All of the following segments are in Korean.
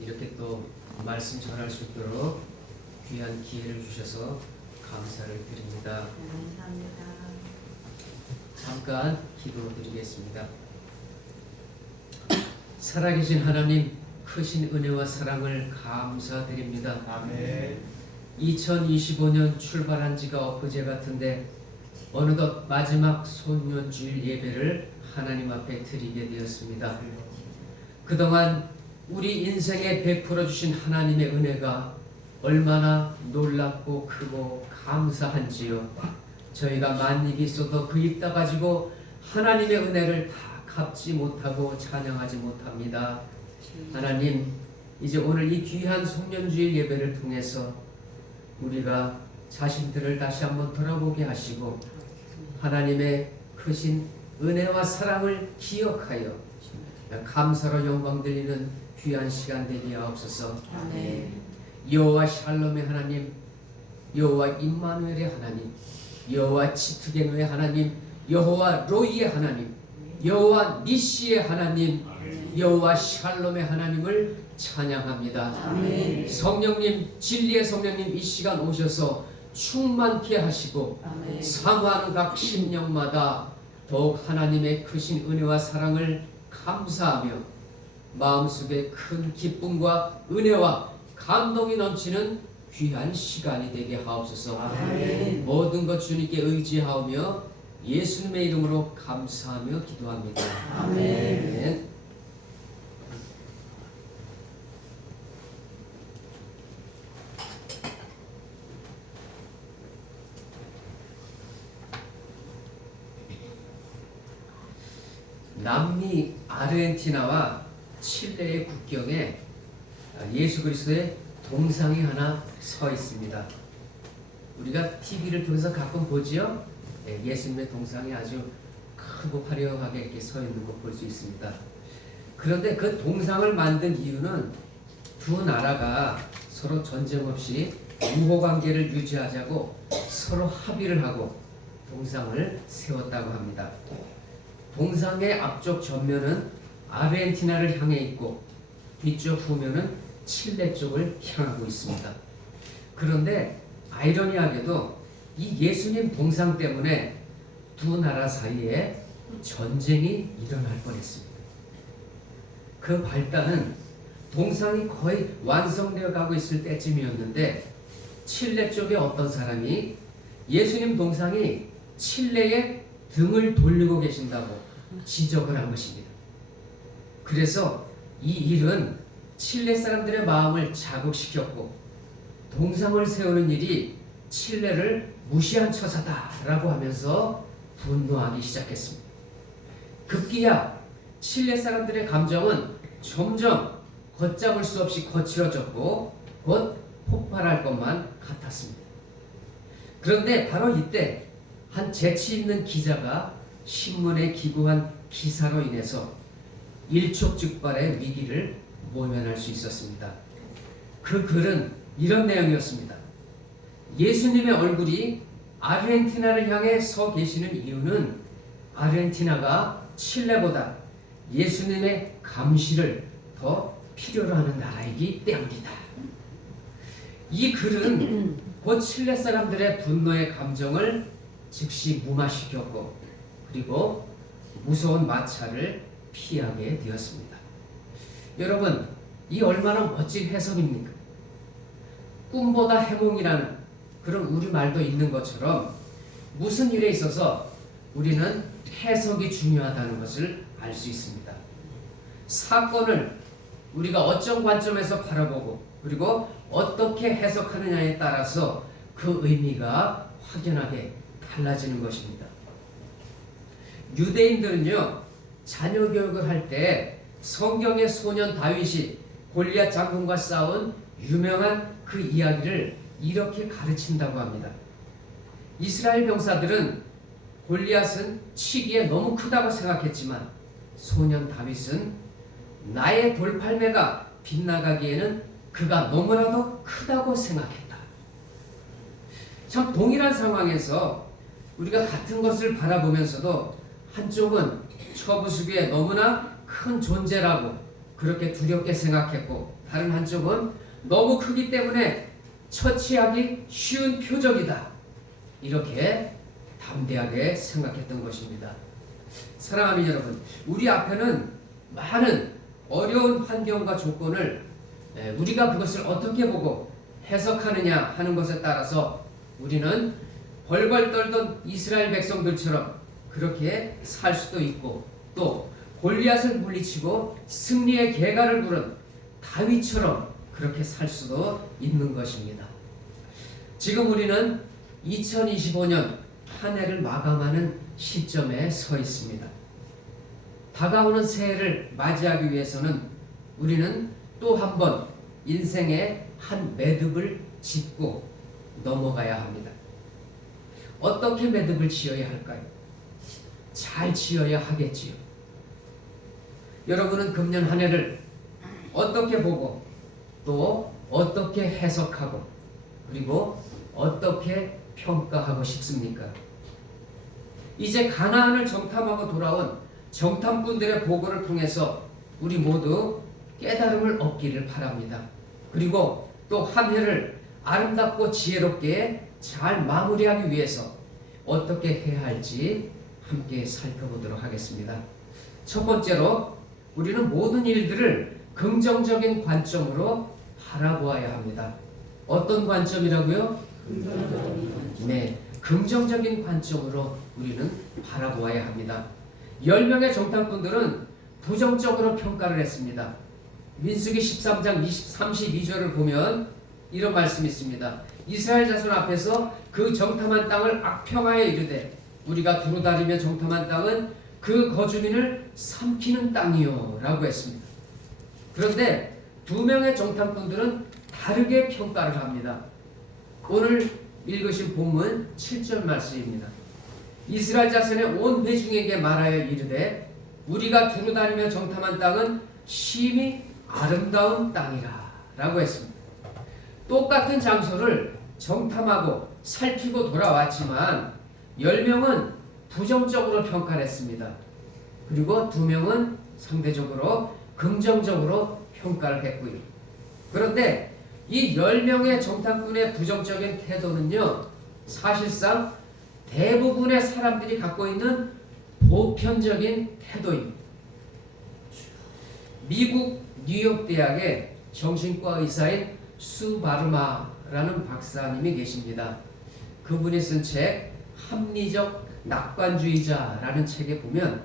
이렇게 또 말씀 전할 수 있도록 귀한 기회를 주셔서 감사를 드립니다. 감사합니다. 잠깐 기도드리겠습니다. 살아계신 하나님, 크신 은혜와 사랑을 감사드립니다. 아멘. 2025년 출발한 지가 엊그제 같은데 어느덧 마지막 손년주일 예배를 하나님 앞에 드리게 되었습니다. 그동안 우리 인생에 베풀어 주신 하나님의 은혜가 얼마나 놀랍고 크고 감사한지요. 저희가 만입이 있어도 그 입 다 가지고 하나님의 은혜를 다 갚지 못하고 찬양하지 못합니다. 하나님, 이제 오늘 이 귀한 송년주일 예배를 통해서 우리가 자신들을 다시 한번 돌아보게 하시고 하나님의 크신 은혜와 사랑을 기억하여 감사로 영광 드리는 귀한 시간 되게 하옵소서. 아멘. 여호와 샬롬의 하나님, 여호와 임마누엘의 하나님, 여호와 치트게노의 하나님, 여호와 로이의 하나님, 여호와 니시의 하나님, 여호와 샬롬의 하나님을 찬양합니다. 아멘. 성령님, 진리의 성령님 이 시간 오셔서 충만케 하시고 아멘. 사모하는 각 심령마다 더욱 하나님의 크신 은혜와 사랑을 감사하며 마음속에 큰 기쁨과 은혜와 감동이 넘치는 귀한 시간이 되게 하옵소서. 아멘. 모든 것 주님께 의지하오며 예수님의 이름으로 감사하며 기도합니다. 아멘. 남미 아르헨티나와 칠레의 국경에 예수 그리스도의 동상이 하나 서 있습니다. 우리가 TV를 통해서 가끔 보지요. 예수님의 동상이 아주 크고 화려하게 이렇게 서 있는 거 볼 수 있습니다. 그런데 그 동상을 만든 이유는 두 나라가 서로 전쟁 없이 우호 관계를 유지하자고 서로 합의를 하고 동상을 세웠다고 합니다. 동상의 앞쪽 전면은 아르헨티나를 향해 있고 뒤쪽 후면은 칠레 쪽을 향하고 있습니다. 그런데 아이러니하게도 이 예수님 동상 때문에 두 나라 사이에 전쟁이 일어날 뻔했습니다. 그 발단은 동상이 거의 완성되어 가고 있을 때쯤이었는데 칠레 쪽에 어떤 사람이 예수님 동상이 칠레의 등을 돌리고 계신다고 지적을 한 것입니다. 그래서 이 일은 칠레 사람들의 마음을 자극시켰고 동상을 세우는 일이 칠레를 무시한 처사다라고 하면서 분노하기 시작했습니다. 급기야 칠레 사람들의 감정은 점점 걷잡을 수 없이 거칠어졌고 곧 폭발할 것만 같았습니다. 그런데 바로 이때 한 재치 있는 기자가 신문에 기고한 기사로 인해서 일촉즉발의 위기를 모면할 수 있었습니다. 그 글은 이런 내용이었습니다. 예수님의 얼굴이 아르헨티나를 향해 서 계시는 이유는 아르헨티나가 칠레보다 예수님의 감시를 더 필요로 하는 나라이기 때문이다. 이 글은 곧 칠레 사람들의 분노의 감정을 즉시 무마시켰고 그리고 무서운 마찰을 피하게 되었습니다. 여러분, 이 얼마나 멋진 해석입니까? 꿈보다 해몽이라는 그런 우리말도 있는 것처럼 무슨 일에 있어서 우리는 해석이 중요하다는 것을 알 수 있습니다. 사건을 우리가 어떤 관점에서 바라보고 그리고 어떻게 해석하느냐에 따라서 그 의미가 확연하게 달라지는 것입니다. 유대인들은요, 자녀 교육을 할 때 성경의 소년 다윗이 골리앗 장군과 싸운 유명한 그 이야기를 이렇게 가르친다고 합니다. 이스라엘 병사들은 골리앗은 치기에 너무 크다고 생각했지만 소년 다윗은 나의 돌팔매가 빗나가기에는 그가 너무나도 크다고 생각했다. 참 동일한 상황에서 우리가 같은 것을 바라보면서도 한쪽은 처부수기에 너무나 큰 존재라고 그렇게 두렵게 생각했고 다른 한쪽은 너무 크기 때문에 처치하기 쉬운 표적이다. 이렇게 담대하게 생각했던 것입니다. 사랑하는 여러분, 우리 앞에는 많은 어려운 환경과 조건을 우리가 그것을 어떻게 보고 해석하느냐 하는 것에 따라서 우리는 벌벌 떨던 이스라엘 백성들처럼 그렇게 살 수도 있고, 또 골리앗을 물리치고 승리의 계가를 부른 다윗처럼 그렇게 살 수도 있는 것입니다. 지금 우리는 2025년 한 해를 마감하는 시점에 서 있습니다. 다가오는 새해를 맞이하기 위해서는 우리는 또 한 번 인생의 한 매듭을 짚고 넘어가야 합니다. 어떻게 매듭을 지어야 할까요? 잘 지어야 하겠지요. 여러분은 금년 한 해를 어떻게 보고 또 어떻게 해석하고 그리고 어떻게 평가하고 싶습니까? 이제 가나안을 정탐하고 돌아온 정탐꾼들의 보고를 통해서 우리 모두 깨달음을 얻기를 바랍니다. 그리고 또 한 해를 아름답고 지혜롭게 잘 마무리하기 위해서 어떻게 해야 할지 함께 살펴보도록 하겠습니다. 첫 번째로 우리는 모든 일들을 긍정적인 관점으로 바라보아야 합니다. 어떤 관점이라고요? 네, 긍정적인 관점으로 우리는 바라보아야 합니다. 10명의 정탐꾼들은 부정적으로 평가를 했습니다. 민수기 13장 32절을 보면 이런 말씀이 있습니다. 이스라엘 자손 앞에서 그 정탐한 땅을 악평하여 이르되 우리가 두루다니며 정탐한 땅은 그 거주민을 삼키는 땅이요 라고 했습니다. 그런데 2명의 정탐꾼들은 다르게 평가를 합니다. 오늘 읽으신 본문 7절 말씀입니다. 이스라엘 자손의 온 회중에게 말하여 이르되 우리가 두루다니며 정탐한 땅은 심히 아름다운 땅이라 라고 했습니다. 똑같은 장소를 정탐하고 살피고 돌아왔지만 10명은 부정적으로 평가를 했습니다. 그리고 2명은 상대적으로 긍정적으로 평가를 했고요. 그런데 이 10명의 정탐꾼의 부정적인 태도는요, 사실상 대부분의 사람들이 갖고 있는 보편적인 태도입니다. 미국 뉴욕 대학의 정신과 의사인 수 바르마라는 박사님이 계십니다. 그분이 쓴 책 합리적 낙관주의자라는 책에 보면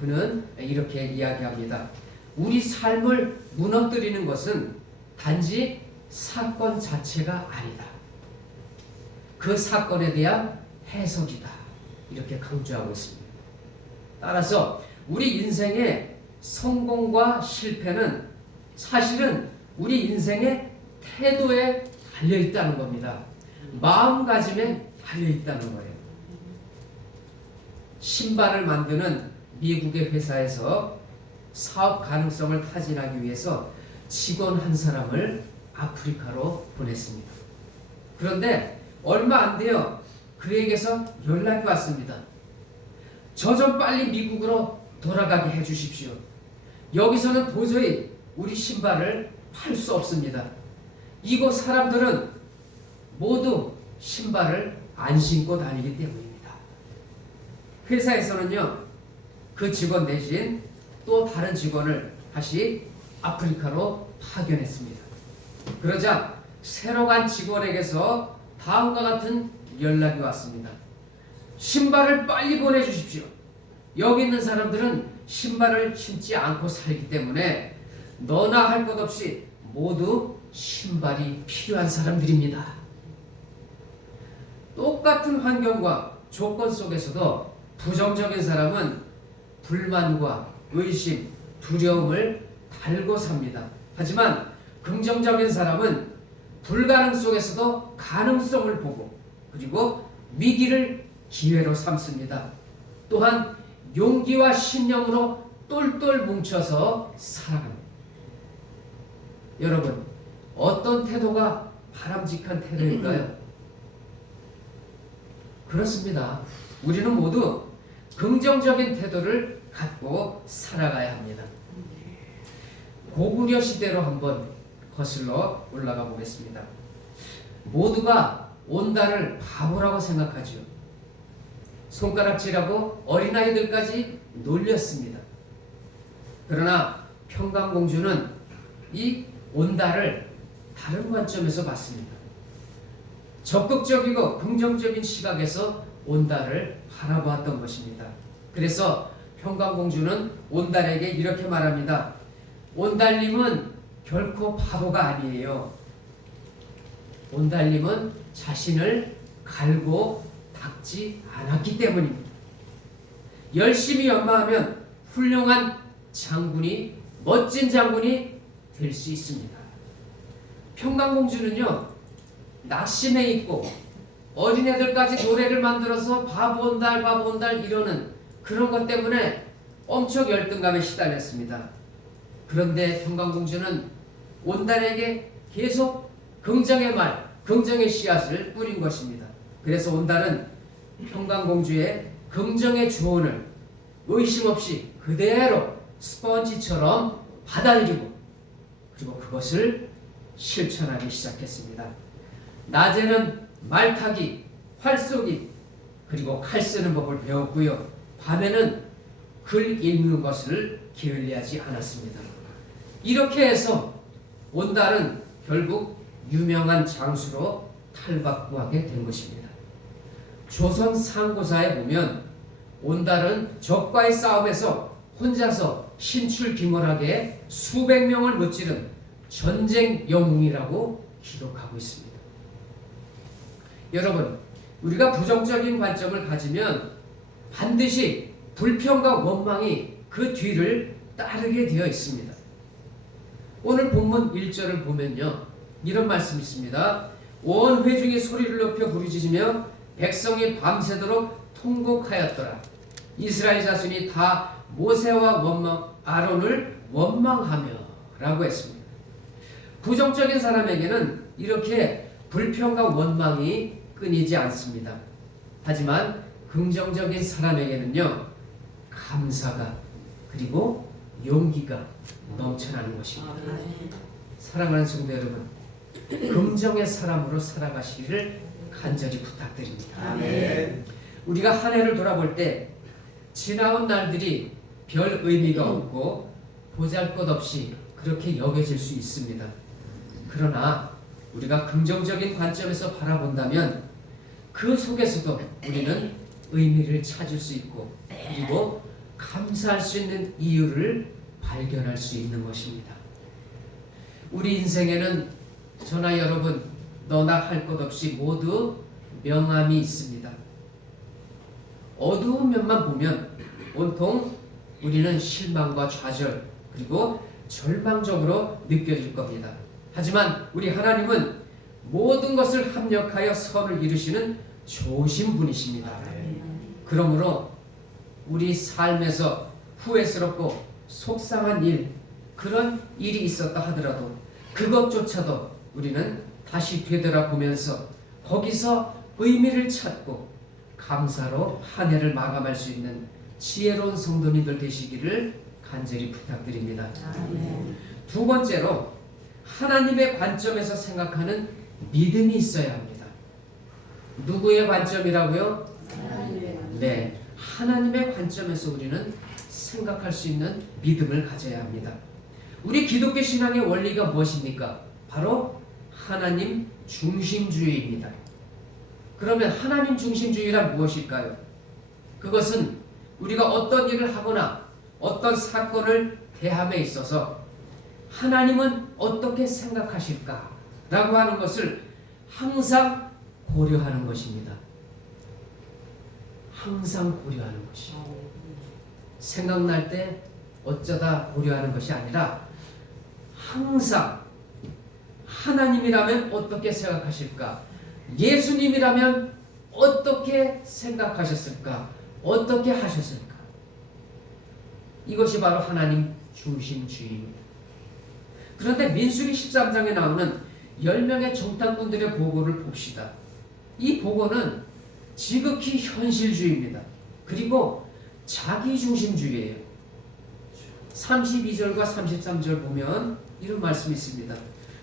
그는 이렇게 이야기합니다. 우리 삶을 무너뜨리는 것은 단지 사건 자체가 아니다. 그 사건에 대한 해석이다. 이렇게 강조하고 있습니다. 따라서 우리 인생의 성공과 실패는 사실은 우리 인생의 태도에 달려있다는 겁니다. 마음가짐에 달려있다는 거예요. 신발을 만드는 미국의 회사에서 사업 가능성을 타진하기 위해서 직원 한 사람을 아프리카로 보냈습니다. 그런데 얼마 안 돼요. 그에게서 연락이 왔습니다. 저 좀 빨리 미국으로 돌아가게 해주십시오. 여기서는 도저히 우리 신발을 팔 수 없습니다. 이곳 사람들은 모두 신발을 안 신고 다니기 때문입니다. 회사에서는요, 그 직원 대신 또 다른 직원을 다시 아프리카로 파견했습니다. 그러자 새로 간 직원에게서 다음과 같은 연락이 왔습니다. 신발을 빨리 보내주십시오. 여기 있는 사람들은 신발을 신지 않고 살기 때문에 너나 할 것 없이 모두 신발이 필요한 사람들입니다. 똑같은 환경과 조건 속에서도 부정적인 사람은 불만과 의심, 두려움을 달고 삽니다. 하지만 긍정적인 사람은 불가능 속에서도 가능성을 보고 그리고 위기를 기회로 삼습니다. 또한 용기와 신념으로 똘똘 뭉쳐서 살아갑니다. 여러분, 어떤 태도가 바람직한 태도일까요? 그렇습니다. 우리는 모두 긍정적인 태도를 갖고 살아가야 합니다. 고구려 시대로 한번 거슬러 올라가 보겠습니다. 모두가 온달을 바보라고 생각하죠. 손가락질하고 어린아이들까지 놀렸습니다. 그러나 평강공주는 이 온달을 다른 관점에서 봤습니다. 적극적이고 긍정적인 시각에서 온달을 바라보았던 것입니다. 그래서 평강공주는 온달에게 이렇게 말합니다. 온달님은 결코 바보가 아니에요. 온달님은 자신을 갈고 닦지 않았기 때문입니다. 열심히 연마하면 훌륭한 장군이, 멋진 장군이 될 수 있습니다. 평강공주는요, 낙심해 있고 어린애들까지 노래를 만들어서 바보 온달 이러는 그런 것 때문에 엄청 열등감에 시달렸습니다. 그런데 평강공주는 온달에게 계속 긍정의 말, 긍정의 씨앗을 뿌린 것입니다. 그래서 온달은 평강공주의 긍정의 조언을 의심 없이 그대로 스펀지처럼 받아들이고 그리고 그것을 실천하기 시작했습니다. 낮에는 말타기, 활쏘기, 그리고 칼 쓰는 법을 배웠고요. 밤에는 글 읽는 것을 게을리하지 않았습니다. 이렇게 해서 온달은 결국 유명한 장수로 탈바꿈하게 된 것입니다. 조선 상고사에 보면 온달은 적과의 싸움에서 혼자서 신출귀몰하게 수백 명을 무찌른 전쟁 영웅이라고 기록하고 있습니다. 여러분, 우리가 부정적인 관점을 가지면 반드시 불평과 원망이 그 뒤를 따르게 되어 있습니다. 오늘 본문 1절을 보면요, 이런 말씀이 있습니다. 온 회중이 소리를 높여 부르짖으며 백성이 밤새도록 통곡하였더라. 이스라엘 자손이 다 모세와 아론을 원망하며 라고 했습니다. 부정적인 사람에게는 이렇게 불평과 원망이 끊이지 않습니다. 하지만 긍정적인 사람에게는요, 감사가 그리고 용기가 넘쳐나는 것입니다. 사랑하는 성도 여러분, 긍정의 사람으로 살아가시기를 간절히 부탁드립니다. 아멘. 우리가 한 해를 돌아볼 때 지나온 날들이 별 의미가 없고 보잘것없이 그렇게 여겨질 수 있습니다. 그러나 우리가 긍정적인 관점에서 바라본다면 그 속에서도 우리는 의미를 찾을 수 있고 그리고 감사할 수 있는 이유를 발견할 수 있는 것입니다. 우리 인생에는 저나 여러분 너나 할 것 없이 모두 명암이 있습니다. 어두운 면만 보면 온통 우리는 실망과 좌절 그리고 절망적으로 느껴질 겁니다. 하지만 우리 하나님은 모든 것을 합력하여 선을 이루시는 좋으신 분이십니다. 그러므로 우리 삶에서 후회스럽고 속상한 일, 그런 일이 있었다 하더라도 그것조차도 우리는 다시 되돌아보면서 거기서 의미를 찾고 감사로 한 해를 마감할 수 있는 지혜로운 성도님들 되시기를 간절히 부탁드립니다. 두 번째로 하나님의 관점에서 생각하는 믿음이 있어야 합니다. 누구의 관점이라고요? 네, 하나님의 관점에서 우리는 생각할 수 있는 믿음을 가져야 합니다. 우리 기독교 신앙의 원리가 무엇입니까? 바로 하나님 중심주의입니다. 그러면 하나님 중심주의란 무엇일까요? 그것은 우리가 어떤 일을 하거나 어떤 사건을 대함에 있어서 하나님은 어떻게 생각하실까? 라고 하는 것을 항상 고려하는 것입니다. 항상 고려하는 것이요. 생각날 때 어쩌다 고려하는 것이 아니라 항상 하나님이라면 어떻게 생각하실까? 예수님이라면 어떻게 생각하셨을까? 어떻게 하셨을까? 이것이 바로 하나님 중심주의입니다. 그런데 민수기 13장에 나오는 10명의 정탐꾼들의 보고를 봅시다. 이 보고는 지극히 현실주의입니다. 그리고 자기중심주의예요. 32절과 33절 보면 이런 말씀이 있습니다.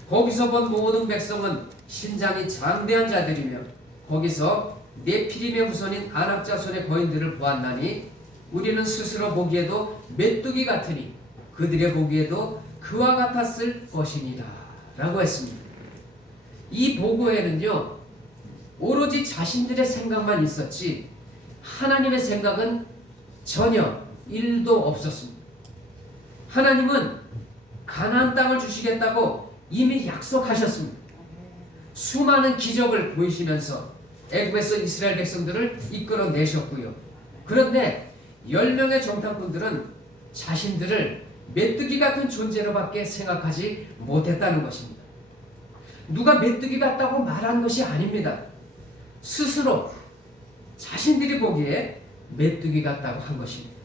거기서 본 모든 백성은 신장이 장대한 자들이며 거기서 네피림의 후손인 아낙 자손의 거인들을 보았나니 우리는 스스로 보기에도 메뚜기 같으니 그들의 보기에도 그와 같았을 것이니라 라고 했습니다. 이 보고에는요 오로지 자신들의 생각만 있었지 하나님의 생각은 전혀 1도 없었습니다. 하나님은 가나안 땅을 주시겠다고 이미 약속하셨습니다. 수많은 기적을 보이시면서 애굽에서 이스라엘 백성들을 이끌어내셨고요. 그런데 10명의 정탐꾼들은 자신들을 메뚜기 같은 존재로밖에 생각하지 못했다는 것입니다. 누가 메뚜기 같다고 말한 것이 아닙니다. 스스로 자신들이 보기에 메뚜기 같다고 한 것입니다.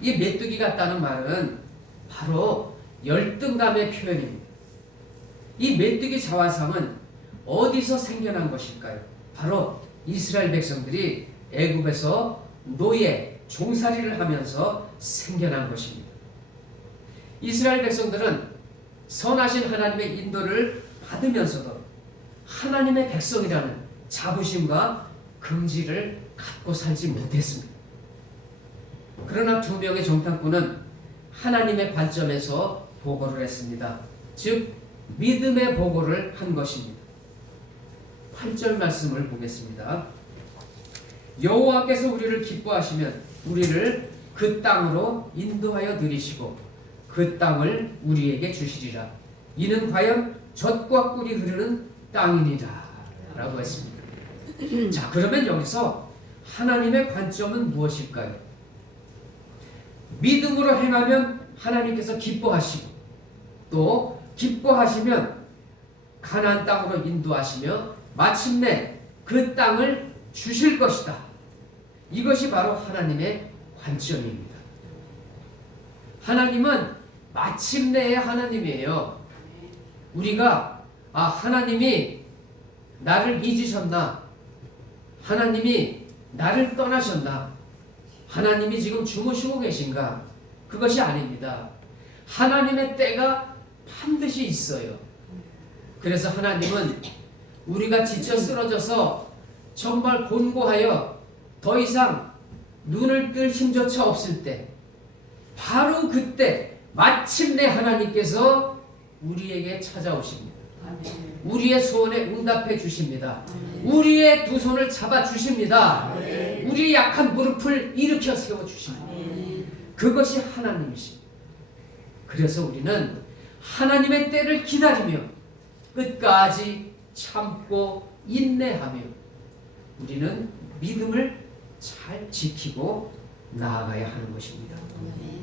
이 메뚜기 같다는 말은 바로 열등감의 표현입니다. 이 메뚜기 자화상은 어디서 생겨난 것일까요? 바로 이스라엘 백성들이 애굽에서 노예, 종살이를 하면서 생겨난 것입니다. 이스라엘 백성들은 선하신 하나님의 인도를 받으면서도 하나님의 백성이라는 자부심과 긍지를 갖고 살지 못했습니다. 그러나 2명의 정탐꾼은 하나님의 관점에서 보고를 했습니다. 즉 믿음의 보고를 한 것입니다. 8절 말씀을 보겠습니다. 여호와께서 우리를 기뻐하시면 우리를 그 땅으로 인도하여 들이시고 그 땅을 우리에게 주시리라. 이는 과연 젖과 꿀이 흐르는 땅이니라 라고 했습니다. 자, 그러면 여기서 하나님의 관점은 무엇일까요? 믿음으로 행하면 하나님께서 기뻐하시고 또 기뻐하시면 가나안 땅으로 인도하시며 마침내 그 땅을 주실 것이다. 이것이 바로 하나님의 관점입니다. 하나님은 마침내의 하나님이에요. 우리가 하나님이 나를 잊으셨나? 하나님이 나를 떠나셨나? 하나님이 지금 주무시고 계신가? 그것이 아닙니다. 하나님의 때가 반드시 있어요. 그래서 하나님은 우리가 지쳐 쓰러져서 정말 곤고하여 더 이상 눈을 뜰 힘조차 없을 때 바로 그때 마침내 하나님께서 우리에게 찾아오십니다. 우리의 소원에 응답해 주십니다. 우리의 두 손을 잡아 주십니다. 우리의 약한 무릎을 일으켜 세워 주십니다. 그것이 하나님이십니다. 그래서 우리는 하나님의 때를 기다리며 끝까지 참고 인내하며 우리는 믿음을 잘 지키고 나아가야 하는 것입니다.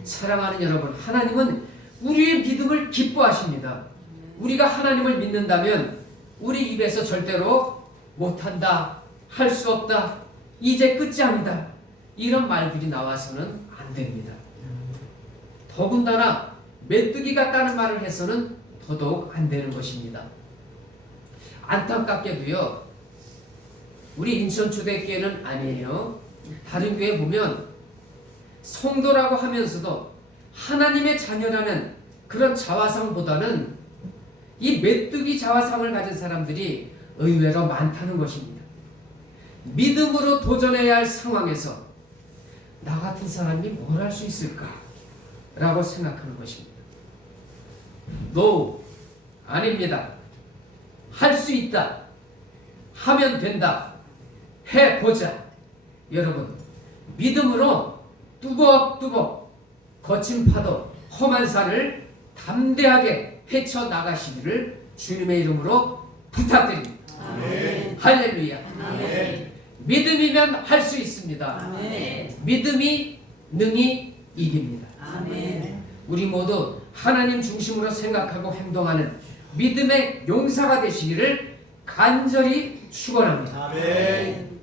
사랑하는 여러분, 하나님은 우리의 믿음을 기뻐하십니다. 우리가 하나님을 믿는다면 우리 입에서 절대로 못한다, 할 수 없다, 이제 끝장이다 이런 말들이 나와서는 안 됩니다. 더군다나 메뚜기 같다는 말을 해서는 더더욱 안 되는 것입니다. 안타깝게도요, 우리 인천초대교회는 아니에요. 다른 교회 보면 성도라고 하면서도 하나님의 자녀라는 그런 자화상보다는 이 메뚜기 자화상을 가진 사람들이 의외로 많다는 것입니다. 믿음으로 도전해야 할 상황에서 나 같은 사람이 뭘 할 수 있을까? 라고 생각하는 것입니다. No, 아닙니다. 할 수 있다. 하면 된다. 해보자. 여러분, 믿음으로 뚜벅뚜벅 거친 파도, 험한 산을 담대하게 헤쳐나가시기를 주님의 이름으로 부탁드립니다. 아멘. 할렐루야. 아멘. 믿음이면 할 수 있습니다. 아멘. 믿음이 능히 이깁니다. 아멘. 우리 모두 하나님 중심으로 생각하고 행동하는 믿음의 용사가 되시기를 간절히 축원합니다. 아멘.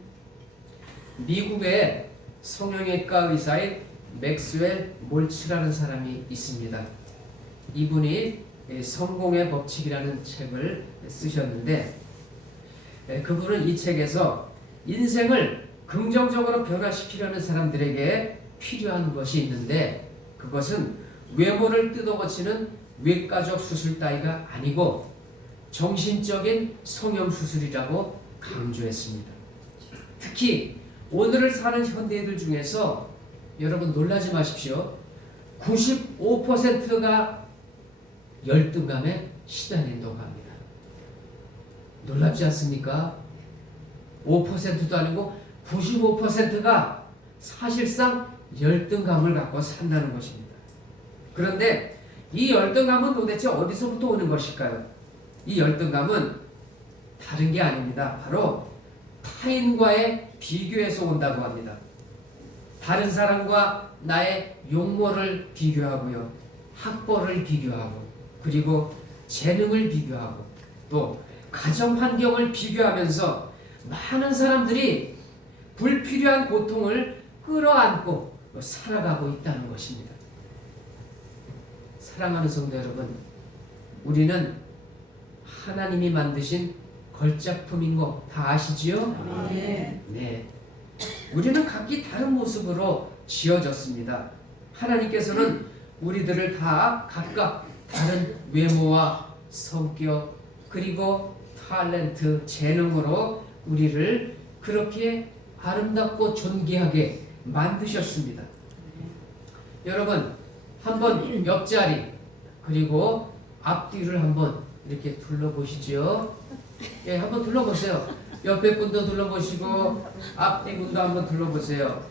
미국의 성형외과 의사인 맥스웰 몰츠라는 사람이 있습니다. 이분이 성공의 법칙이라는 책을 쓰셨는데 그분은 이 책에서 인생을 긍정적으로 변화시키려는 사람들에게 필요한 것이 있는데 그것은 외모를 뜯어고치는 외과적 수술 따위가 아니고 정신적인 성형수술이라고 강조했습니다. 특히 오늘을 사는 현대인들 중에서 여러분 놀라지 마십시오. 95%가 열등감에 시달린다고 합니다. 놀랍지 않습니까? 5%도 아니고 95%가 사실상 열등감을 갖고 산다는 것입니다. 그런데 이 열등감은 도대체 어디서부터 오는 것일까요? 이 열등감은 다른 게 아닙니다. 바로 타인과의 비교에서 온다고 합니다. 다른 사람과 나의 용모를 비교하고요. 학벌을 비교하고 그리고 재능을 비교하고 또 가정 환경을 비교하면서 많은 사람들이 불필요한 고통을 끌어안고 살아가고 있다는 것입니다. 사랑하는 성도 여러분, 우리는 하나님이 만드신 걸작품인 거 다 아시지요? 네. 우리는 각기 다른 모습으로 지어졌습니다. 하나님께서는 우리들을 다 각각 다른 외모와 성격 그리고 탤런트, 재능으로 우리를 그렇게 아름답고 존귀하게 만드셨습니다. 여러분, 한번 옆자리 그리고 앞뒤를 한번 이렇게 둘러보시죠. 예, 한번 둘러보세요. 옆에 분도 둘러보시고 앞뒤 분도 한번 둘러보세요.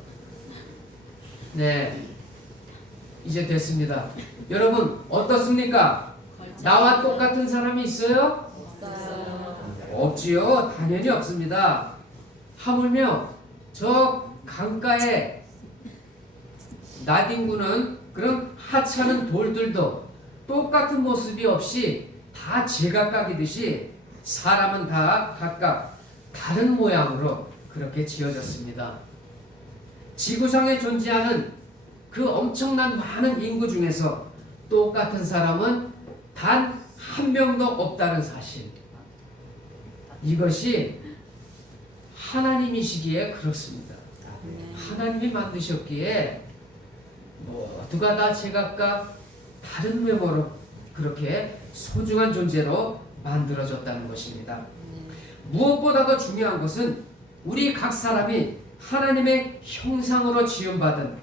네, 이제 됐습니다. 여러분 어떻습니까? 나와 똑같은 사람이 있어요? 없지요. 당연히 없습니다. 하물며 저 강가에 나뒹구는 그런 하찮은 돌들도 똑같은 모습이 없이 다 제각각이듯이 사람은 다 각각 다른 모양으로 그렇게 지어졌습니다. 지구상에 존재하는 그 엄청난 많은 인구 중에서 똑같은 사람은 단 한 명도 없다는 사실. 이것이 하나님이시기에 그렇습니다. 하나님이 만드셨기에 모두가 다 제각각 다른 외모로 그렇게 소중한 존재로 만들어졌다는 것입니다. 무엇보다 더 중요한 것은 우리 각 사람이 하나님의 형상으로 지음받은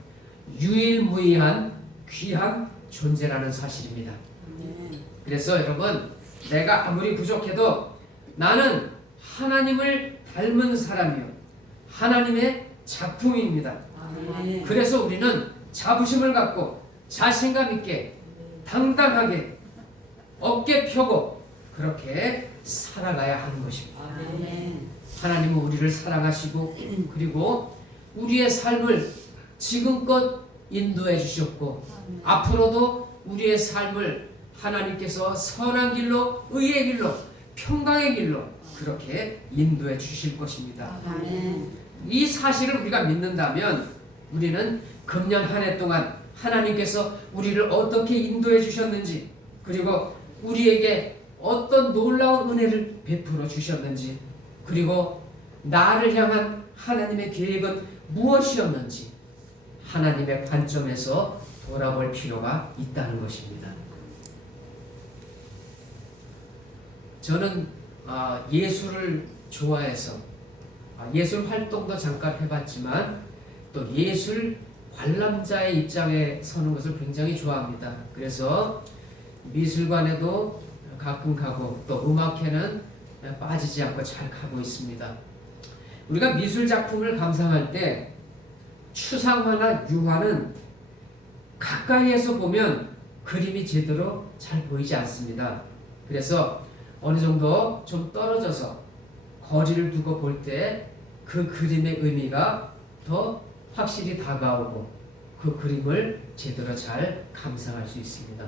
유일무이한 귀한 존재라는 사실입니다. 그래서 여러분, 내가 아무리 부족해도 나는 하나님을 닮은 사람이요 하나님의 작품입니다. 그래서 우리는 자부심을 갖고 자신감 있게 당당하게 어깨 펴고 그렇게 살아가야 하는 것입니다. 하나님은 우리를 사랑하시고 그리고 우리의 삶을 지금껏 인도해 주셨고 앞으로도 우리의 삶을 하나님께서 선한 길로 의의 길로 평강의 길로 그렇게 인도해 주실 것입니다. 이 사실을 우리가 믿는다면 우리는 금년 한 해 동안 하나님께서 우리를 어떻게 인도해 주셨는지 그리고 우리에게 어떤 놀라운 은혜를 베풀어 주셨는지 그리고 나를 향한 하나님의 계획은 무엇이었는지 하나님의 관점에서 돌아볼 필요가 있다는 것입니다. 저는 예술을 좋아해서 예술 활동도 잠깐 해봤지만 또 예술 관람자의 입장에 서는 것을 굉장히 좋아합니다. 그래서 미술관에도 가끔 가고 또 음악회는 빠지지 않고 잘 가고 있습니다. 우리가 미술 작품을 감상할 때 추상화나 유화는 가까이에서 보면 그림이 제대로 잘 보이지 않습니다. 그래서 어느 정도 좀 떨어져서 거리를 두고 볼 때 그 그림의 의미가 더 확실히 다가오고 그 그림을 제대로 잘 감상할 수 있습니다.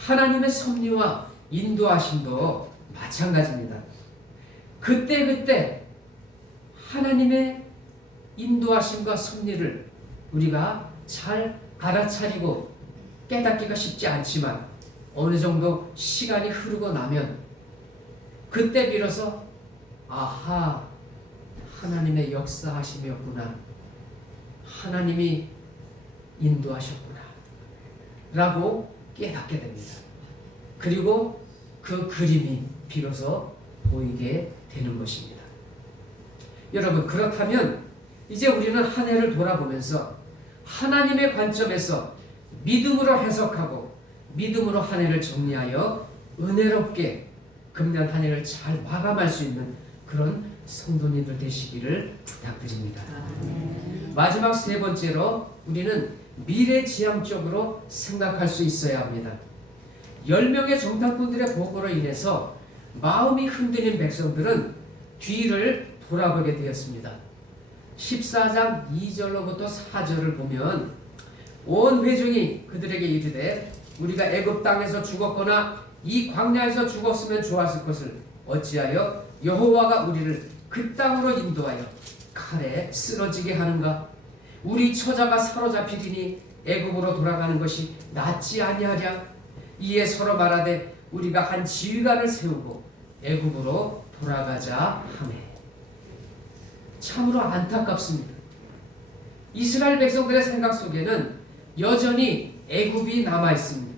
하나님의 섭리와 인도하심도 마찬가지입니다. 그때그때 하나님의 인도하심과 섭리를 우리가 잘 알아차리고 깨닫기가 쉽지 않지만 어느 정도 시간이 흐르고 나면 그때 비로소 아하, 하나님의 역사하심이었구나, 하나님이 인도하셨구나, 라고 깨닫게 됩니다. 그리고 그 그림이 비로소 보이게 되는 것입니다. 여러분, 그렇다면 이제 우리는 한 해를 돌아보면서 하나님의 관점에서 믿음으로 해석하고 믿음으로 한 해를 정리하여 은혜롭게 금년 한 해를 잘 마감할 수 있는 그런 성도님들 되시기를 부탁드립니다. 마지막 세 번째로 우리는 미래지향적으로 생각할 수 있어야 합니다. 10명의 정탐꾼들의 보고로 인해서 마음이 흔들린 백성들은 뒤를 돌아보게 되었습니다. 14장 2절로부터 4절을 보면 온 회중이 그들에게 이르되 우리가 애굽 땅에서 죽었거나 이 광야에서 죽었으면 좋았을 것을 어찌하여 여호와가 우리를 그 땅으로 인도하여 칼에 쓰러지게 하는가? 우리 처자가 사로잡히리니 애굽으로 돌아가는 것이 낫지 아니하랴? 이에 서로 말하되 우리가 한 지휘관을 세우고 애굽으로 돌아가자 하매. 참으로 안타깝습니다. 이스라엘 백성들의 생각 속에는 여전히 애굽이 남아 있습니다.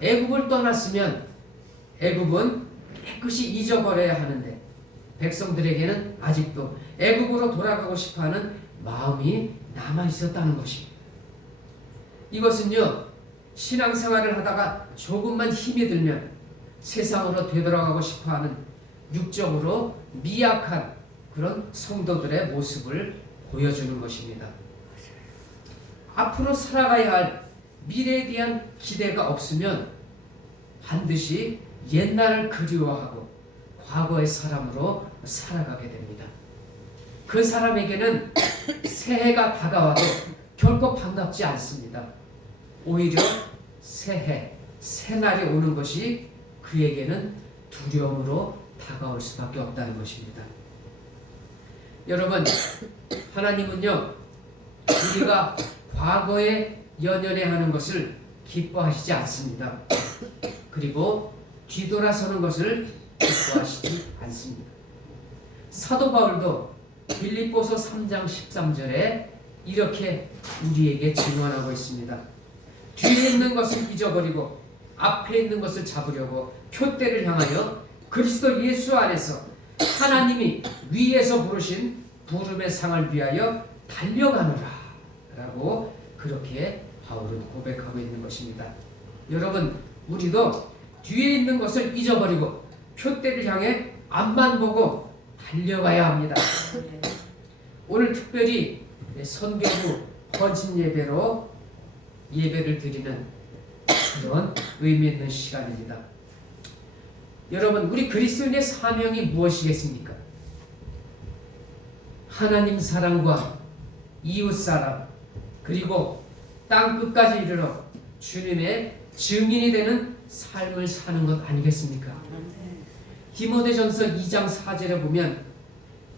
애굽을 떠났으면 애굽은 깨끗이 잊어버려야 하는데 백성들에게는 아직도 애굽으로 돌아가고 싶어하는 마음이 남아 있었다는 것입니다. 이것은요, 신앙생활을 하다가 조금만 힘이 들면 세상으로 되돌아가고 싶어하는 육적으로 미약한 그런 성도들의 모습을 보여주는 것입니다. 앞으로 살아가야 할 미래에 대한 기대가 없으면 반드시 옛날을 그리워하고 과거의 사람으로 살아가게 됩니다. 그 사람에게는 새해가 다가와도 결코 반갑지 않습니다. 오히려 새해, 새날이 오는 것이 그에게는 두려움으로 다가올 수밖에 없다는 것입니다. 여러분, 하나님은요, 우리가 과거에 연연해하는 것을 기뻐하시지 않습니다. 그리고 뒤돌아서는 것을 기뻐하시지 않습니다. 사도 바울도 빌립보서 3장 13절에 이렇게 우리에게 증언하고 있습니다. 뒤에 있는 것을 잊어버리고 앞에 있는 것을 잡으려고 표대를 향하여 그리스도 예수 안에서 하나님이 위에서 부르신 부름의 상을 위하여 달려가노라 라고 그렇게 바울은 고백하고 있는 것입니다. 여러분, 우리도 뒤에 있는 것을 잊어버리고 표대를 향해 앞만 보고 달려가야 합니다. 오늘 특별히 선교부 헌신 예배로 예배를 드리는 그런 의미 있는 시간입니다. 여러분, 우리 그리스도인의 사명이 무엇이겠습니까? 하나님 사랑과 이웃 사랑, 그리고 땅 끝까지 이르러 주님의 증인이 되는 삶을 사는 것 아니겠습니까? 디모데전서 2장 4절에 보면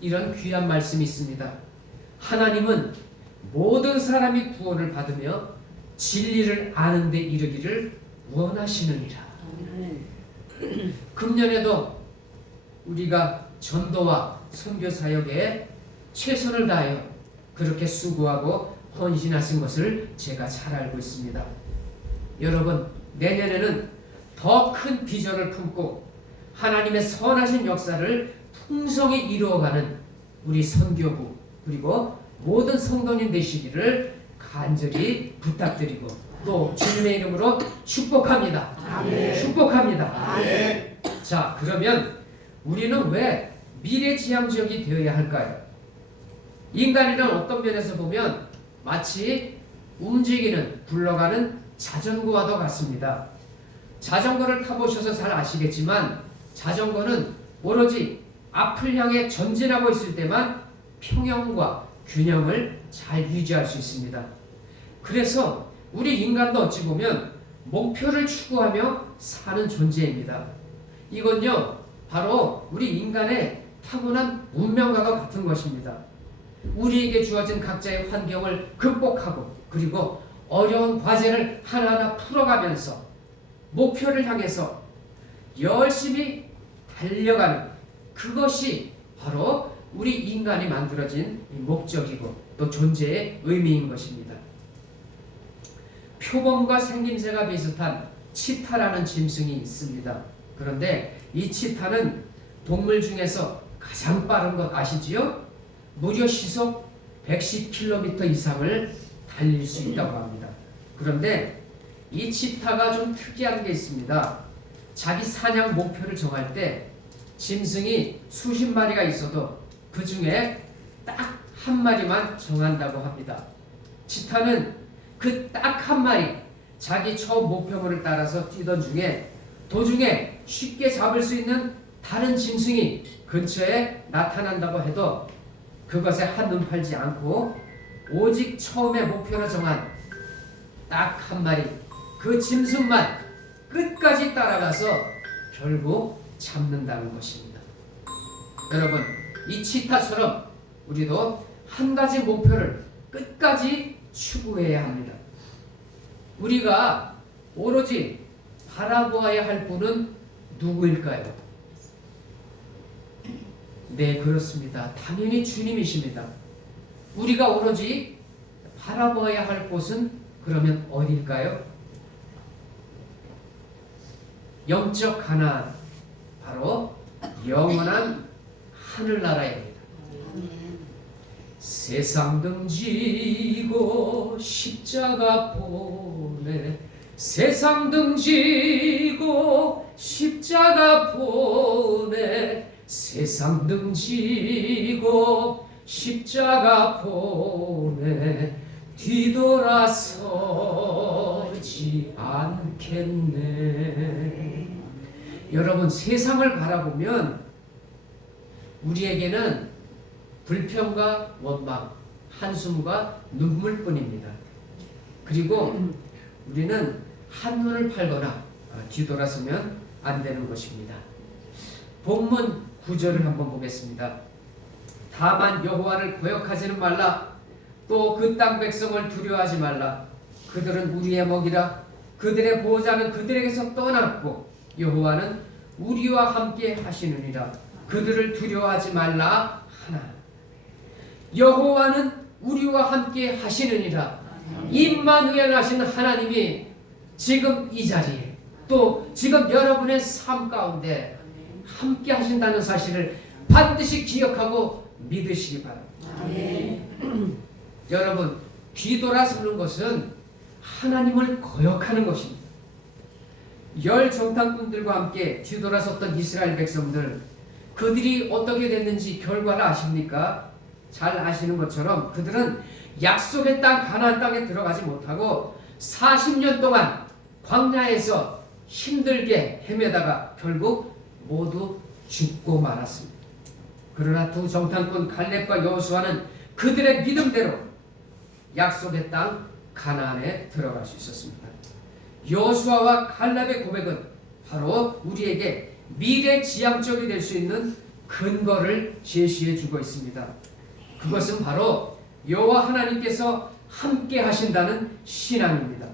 이런 귀한 말씀이 있습니다. 하나님은 모든 사람이 구원을 받으며 진리를 아는 데 이르기를 원하시느니라. 금년에도 우리가 전도와 선교 사역에 최선을 다하여 그렇게 수고하고 헌신하신 것을 제가 잘 알고 있습니다. 여러분, 내년에는 더 큰 비전을 품고 하나님의 선하신 역사를 풍성히 이루어가는 우리 선교부 그리고 모든 성도님 되시기를 간절히 부탁드리고 또 주님의 이름으로 축복합니다. 아멘. 축복합니다. 아멘. 자, 그러면 우리는 왜 미래지향적이 되어야 할까요? 인간이란 어떤 면에서 보면 마치 움직이는 굴러가는 자전거와도 같습니다. 자전거를 타보셔서 잘 아시겠지만 자전거는 오로지 앞을 향해 전진하고 있을 때만 평형과 균형을 잘 유지할 수 있습니다. 그래서 우리 인간도 어찌 보면 목표를 추구하며 사는 존재입니다. 이건요, 바로 우리 인간의 타고난 운명과도 같은 것입니다. 우리에게 주어진 각자의 환경을 극복하고 그리고 어려운 과제를 하나하나 풀어가면서 목표를 향해서 열심히 달려가는 그것이 바로 우리 인간이 만들어진 목적이고 또 존재의 의미인 것입니다. 표범과 생김새가 비슷한 치타라는 짐승이 있습니다. 그런데 이 치타는 동물 중에서 가장 빠른 것 아시지요? 무려 시속 110km 이상을 달릴 수 있다고 합니다. 그런데 이 치타가 좀 특이한 게 있습니다. 자기 사냥 목표를 정할 때 짐승이 수십 마리가 있어도 그 중에 딱 한 마리만 정한다고 합니다. 치타는 그 딱 한 마리 자기 처음 목표물을 따라서 뛰던 중에 도중에 쉽게 잡을 수 있는 다른 짐승이 근처에 나타난다고 해도 그것에 한눈 팔지 않고 오직 처음에 목표로 정한 딱 한 마리 그 짐승만 끝까지 따라가서 결국 잡는다는 것입니다. 여러분, 이 치타처럼 우리도 한 가지 목표를 끝까지 추구해야 합니다. 우리가 오로지 바라보아야 할 분은 누구일까요? 네, 그렇습니다. 당연히 주님이십니다. 우리가 오로지 바라보아야 할 곳은 그러면 어디일까요? 영적 가나안, 바로 영원한 하늘나라입니다. 세상 등지고 십자가 보내, 세상 등지고 십자가 보내, 세상 등지고 십자가 보내, 뒤돌아서지 않겠네. 여러분, 세상을 바라보면 우리에게는 불평과 원망, 한숨과 눈물뿐입니다. 그리고 우리는 한눈을 팔거나 뒤돌아서면 안 되는 것입니다. 본문 9절을 한번 보겠습니다. 다만 여호와를 거역하지는 말라. 또 그 땅 백성을 두려워하지 말라. 그들은 우리의 먹이라. 그들의 보호자는 그들에게서 떠났고 여호와는 우리와 함께 하시느니라. 그들을 두려워하지 말라 하나. 여호와는 우리와 함께 하시느니라. 임마누엘 하시는 하나님이 지금 이 자리에, 또 지금 여러분의 삶 가운데 함께 하신다는 사실을 반드시 기억하고 믿으시기 바랍니다. 여러분, 뒤돌아서는 것은 하나님을 거역하는 것입니다. 열 정탐꾼들과 함께 뒤돌아섰던 이스라엘 백성들, 그들이 어떻게 됐는지 결과를 아십니까? 잘 아시는 것처럼 그들은 약속의 땅 가나안 땅에 들어가지 못하고 40년 동안 광야에서 힘들게 헤매다가 결국 모두 죽고 말았습니다. 그러나 두 정탐꾼 갈렙과 여호수아는 그들의 믿음대로 약속의 땅 가나안에 들어갈 수 있었습니다. 여호수아와 갈렙의 고백은 바로 우리에게 미래 지향적이 될 수 있는 근거를 제시해 주고 있습니다. 그것은 바로 여호와 하나님께서 함께 하신다는 신앙입니다.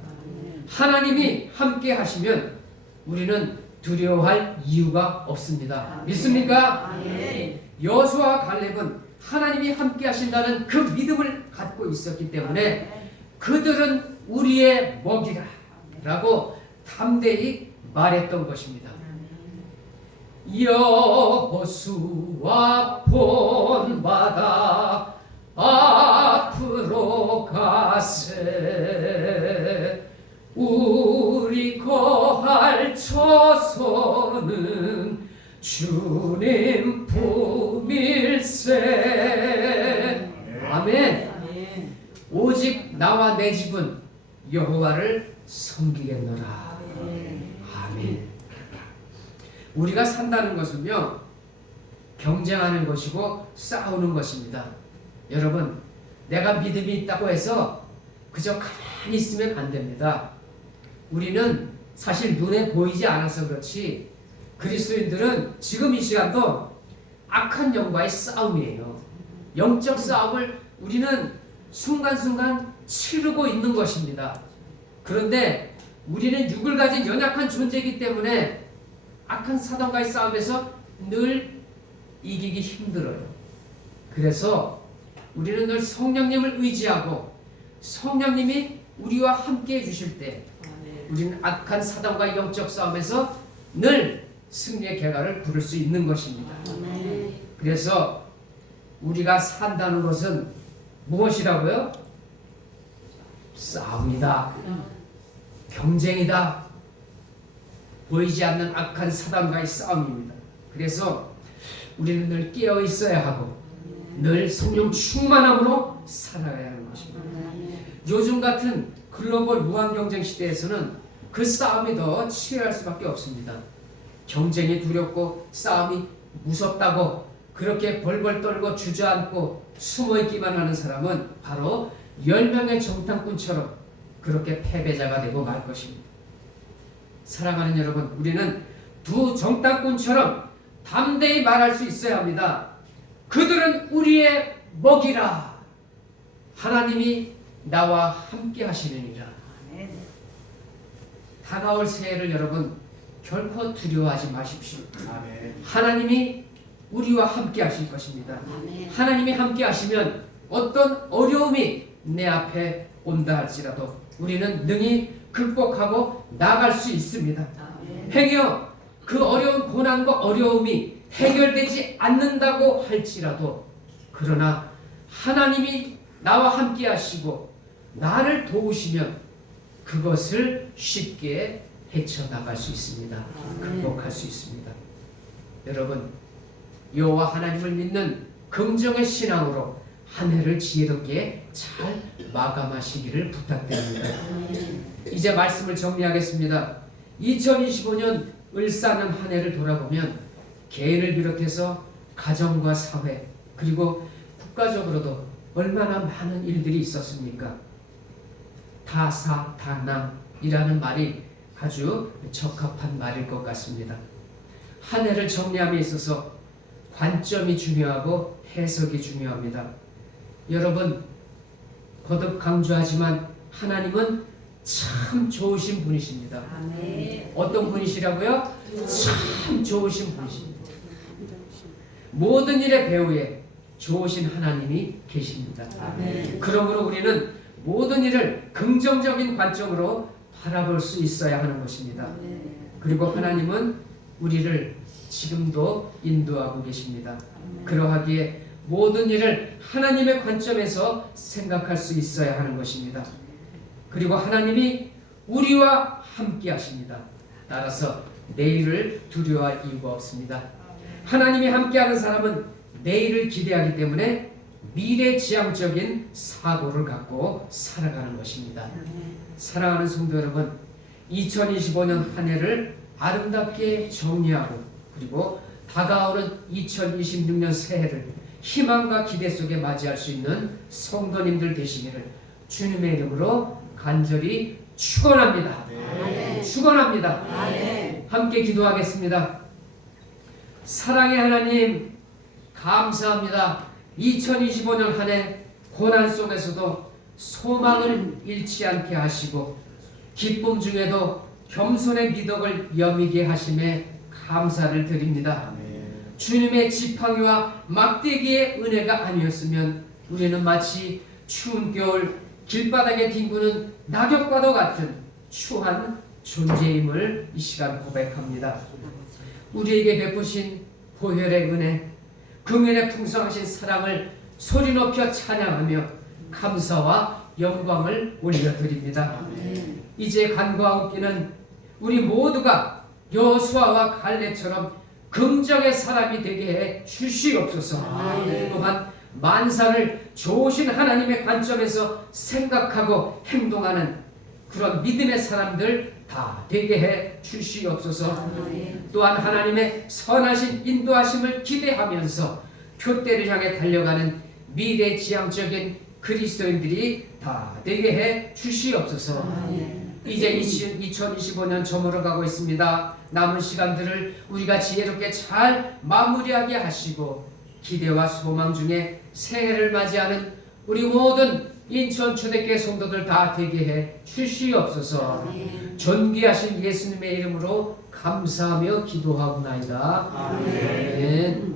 하나님이 함께 하시면 우리는 두려워할 이유가 없습니다. 믿습니까? 여호수아와 갈렙은 하나님이 함께 하신다는 그 믿음을 갖고 있었기 때문에 그들은 우리의 먹이라 라고 담대히 말했던 것입니다. 여호수아 본받아 앞으로 가세. 우리 거할 처소는 주님 품일세. 아멘. 오직 나와 내 집은 여호와를 섬기겠노라. 아멘. 우리가 산다는 것은요, 경쟁하는 것이고 싸우는 것입니다. 여러분, 내가 믿음이 있다고 해서 그저 가만히 있으면 안 됩니다. 우리는 사실 눈에 보이지 않아서 그렇지 그리스도인들은 지금 이 시간도 악한 영과의 싸움이에요. 영적 싸움을 우리는 순간순간 치르고 있는 것입니다. 그런데 우리는 육을 가진 연약한 존재이기 때문에 악한 사단과의 싸움에서 늘 이기기 힘들어요. 그래서 우리는 늘 성령님을 의지하고 성령님이 우리와 함께 해주실 때 우리는 악한 사단과 영적 싸움에서 늘 승리의 결과를 부를 수 있는 것입니다. 그래서 우리가 산다는 것은 무엇이라고요? 싸움이다. 경쟁이다. 보이지 않는 악한 사단과의 싸움입니다. 그래서 우리는 늘 깨어 있어야 하고 늘 성령 충만함으로 살아야 하는 것입니다. 요즘 같은 글로벌 무한 경쟁 시대에서는 그 싸움이 더 치열할 수밖에 없습니다. 경쟁이 두렵고 싸움이 무섭다고 그렇게 벌벌 떨고 주저앉고 숨어있기만 하는 사람은 바로 10명의 정탐꾼처럼 그렇게 패배자가 되고 말 것입니다. 사랑하는 여러분, 우리는 두 정탐꾼처럼 담대히 말할 수 있어야 합니다. 그들은 우리의 먹이라. 하나님이 나와 함께 하시느니라. 다가올 새해를 여러분 결코 두려워하지 마십시오. 하나님이 우리와 함께 하실 것입니다. 하나님이 함께 하시면 어떤 어려움이 내 앞에 온다 할지라도 우리는 능히 극복하고 나갈 수 있습니다. 행여 그 어려운 고난과 어려움이 해결되지 않는다고 할지라도 그러나 하나님이 나와 함께 하시고 나를 도우시면 그것을 쉽게 헤쳐나갈 수 있습니다. 극복할 수 있습니다. 여러분, 여호와 하나님을 믿는 긍정의 신앙으로 한 해를 지혜롭게 잘 마감하시기를 부탁드립니다. 이제 말씀을 정리하겠습니다. 2025년 을사년 한 해를 돌아보면 개인을 비롯해서 가정과 사회 그리고 국가적으로도 얼마나 많은 일들이 있었습니까? 다사다남이라는 말이 아주 적합한 말일 것 같습니다. 한 해를 정리함에 있어서 관점이 중요하고 해석이 중요합니다. 여러분, 거듭 강조하지만 하나님은 참 좋으신 분이십니다. 어떤 분이시라고요? 참 좋으신 분이십니다. 모든 일의 배후에 좋으신 하나님이 계십니다. 그러므로 우리는 모든 일을 긍정적인 관점으로 바라볼 수 있어야 하는 것입니다. 그리고 하나님은 우리를 지금도 인도하고 계십니다. 그러하기에 모든 일을 하나님의 관점에서 생각할 수 있어야 하는 것입니다. 그리고 하나님이 우리와 함께 하십니다. 따라서 내일을 두려워할 이유가 없습니다. 하나님이 함께하는 사람은 내일을 기대하기 때문에 미래지향적인 사고를 갖고 살아가는 것입니다. 사랑하는 성도 여러분, 2025년 한 해를 아름답게 정리하고 그리고 다가오는 2026년 새해를 희망과 기대 속에 맞이할 수 있는 성도님들 되시기를 주님의 이름으로 간절히 축원합니다. 축원합니다. 함께 기도하겠습니다. 사랑의 하나님, 감사합니다. 2025년 한 해 고난 속에서도 소망을 잃지 않게 하시고 기쁨 중에도 겸손의 미덕을 여미게 하심에 감사를 드립니다. 주님의 지팡이와 막대기의 은혜가 아니었으면 우리는 마치 추운 겨울 길바닥에 뒹구는 낙엽과도 같은 추한 존재임을 이 시간 고백합니다. 우리에게 베푸신 보혈의 은혜, 긍휼의 풍성하신 사랑을 소리 높여 찬양하며 감사와 영광을 올려드립니다. 이제 간구하고 있기는 우리 모두가 여호수아와 갈렙처럼 긍정의 사람이 되게 해 주시옵소서. 또한 만사를 좋으신 하나님의 관점에서 생각하고 행동하는 그런 믿음의 사람들 다 되게 해 주시옵소서. 또한 하나님의 선하신 인도하심을 기대하면서 표대를 향해 달려가는 미래지향적인 그리스도인들이 다 되게 해 주시옵소서. 이제 2025년 저물어가고 있습니다. 남은 시간들을 우리가 지혜롭게 잘 마무리하게 하시고 기대와 소망 중에 새해를 맞이하는 우리 모든 인천 초대교회 성도들 다 되게 해 주시옵소서. 존귀하신 예수님의 이름으로 감사하며 기도하옵나이다. 아멘.